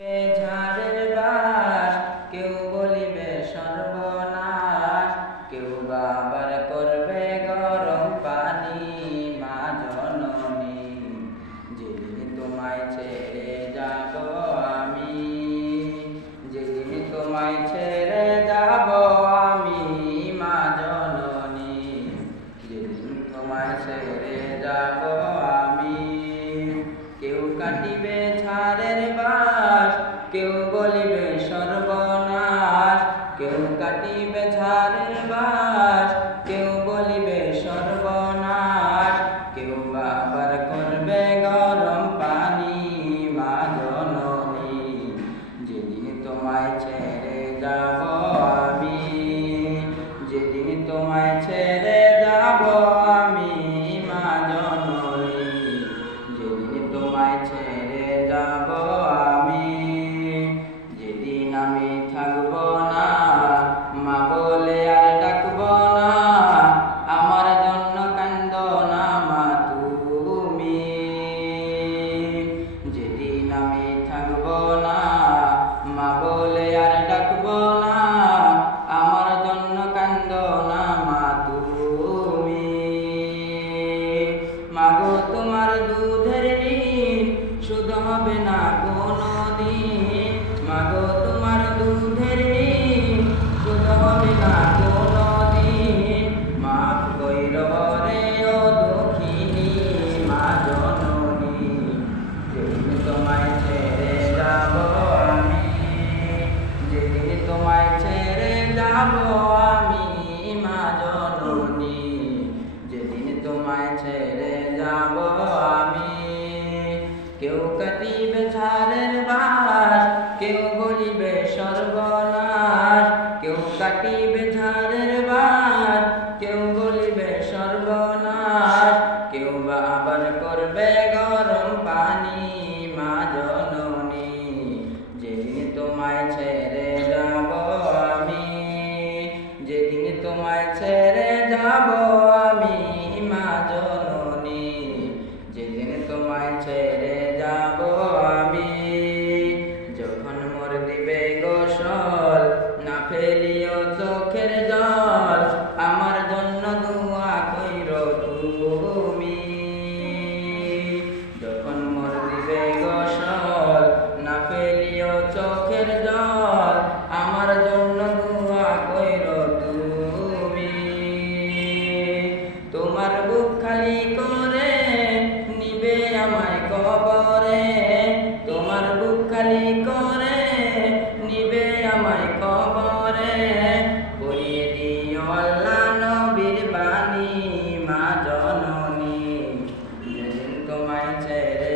ঝাড়ের বাস কেউ বলিবে সর্বনাশ, কেউ বা আবার করবে গরম পানি। মা জননী, যেদিন তোমায় ছেড়ে যাব আমি, যেদিন তোমায় ছেড়ে যাব আমি। মা জননী, যেদিন তোমায় ছেড়ে যাব আমি। কেউ কাটিবে ঝাড়ের বাস, কেউ বলিবে সর্বনাশ, কেউ কাটিবে ঝাড়ের বাস, কেউ বলিবে সর্বনাশ, কেউ বা আবার করবে গরম পানি। মা জননী, যেদিন তোমায় ছেড়ে যাব আমি, যেদিন তোমায় ছেড়ে যাব আমি। মা জননী, যেদিন তোমায় ছেড়ে যাব আমি। যেদিন আমি থাকব না, মা বলে আর ডাকব না, আমার জন্য কান্দ না মা তুমি। যেদিন আমি থাকব না, মা বলে আর ডাকব না, আমার জন্য কান্দ না মা তুমি। মাগো তোমার দুধের ঋণ শোধ হবে না কোনদিন, মাগো তোমার দুধের ঋণ শোধ হবে না কোনদিন। মাফ কইরো রে ও দক্ষিণী মা জননী, যেদিন তোমায় ছেড়ে যাব আমি, যেদিন তোমায় ছেড়ে যাব আমি। মা জননী, যেদিন তোমায় ছেড়ে যাব আমি। কেউ কাটিবে ঝাড়ের বাস, কেউ বলিবে সর্বনাশ, কেউ কাটিবে ঝাড়ের বাস, কেউ বলিবে সর্বনাশ, কেউ বা আবার করবে গরম পানি। মা জননী, যেদিন তোমায় ছেড়ে যাব আমি, যেদিন তোমায় ছেড়ে যাব আমি। মা জননী, যেদিন তোমায় ছেড়ে যাব আমি। যখন মোর দিবে গোসল, না ফেলিও চোখের জল, আমার জন্য দোয়া কইরো তুমি। যখন মোর দিবে গোসল, না ফেলিও চোখের জল, আমার জন্য দোয়া কইরো তুমি। তোমার বুক খালি করে নিবে আমায় কবরে, তোমার বুক খালি করে নিবে আমায় কবরে। পড়িয়ে দিও আল্লাহ নবীর বাণী। মা জননী, যেদিন তোমায় ছেড়ে